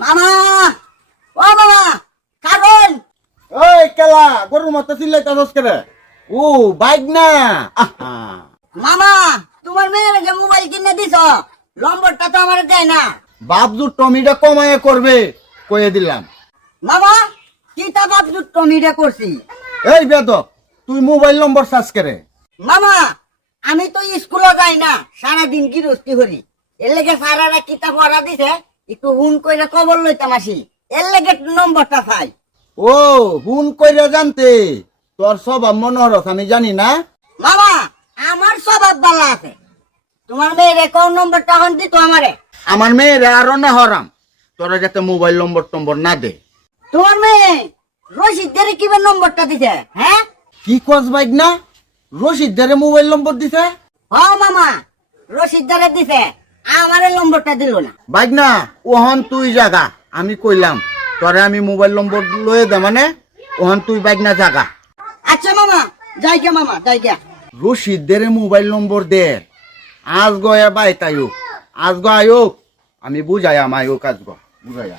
মামা, ও মামা, কারণ ওই কেলা গরুর মতো চিল্লাইতাছস কেরে? ও বাইক না। আহা মামা তোমার মেয়ের যে মোবাইল কিনে দিছ, নম্বরটা তো আমার দেয় না। বাপজু টমিটা কমায় করবে কয়ে দিলাম। মামা কিতা বাপজু টমিটা করছি। এই বেদক তুই মোবাইল নম্বর সার্চ করে। মামা আমি তো স্কুলে যাই না, সারাদিন গৃহস্থী করি। এর লেগে সারারা কিতাব পড়া দিছে, একটু হুন কইরা খবর লইতাম আসি। এর লেগে নম্বরটা চাই। ও হুন কইরা জানতে তোর স্বভাব মনোহরস আমি জানি না। মামা আমার স্বভাব ভালো আছে, তোমার মেয়ের কোন নম্বরটা এখন দিত আমারে। আমার মেয়েরা আরো না হরাম তোরা যাতে মোবাইল নম্বর টম্বর না দে। তোমার মেয়ে রশিদের কিভাবে নম্বরটা দিছে? হ্যাঁ কি কস বাইক না? রশিদ দারে মোবাইল নম্বর দিছে? হ মামা, রশিদারে দিছে, আমারে নম্বরটা দিল না। বাইক না ওহন তুই জাগা, আমি কইলাম তোরে আমি মোবাইল নম্বর লয়ে দে মানে ওহন তুই বাইক না জাগা। আচ্ছা মামা যাই গে, মামা যাই গে। রশিদ দারে মোবাইল নম্বর দে। আজ গয়া বাই তাইক, আজ গো আয়োক আমি বুঝাই আম আয়োক আজ গো বুঝাই।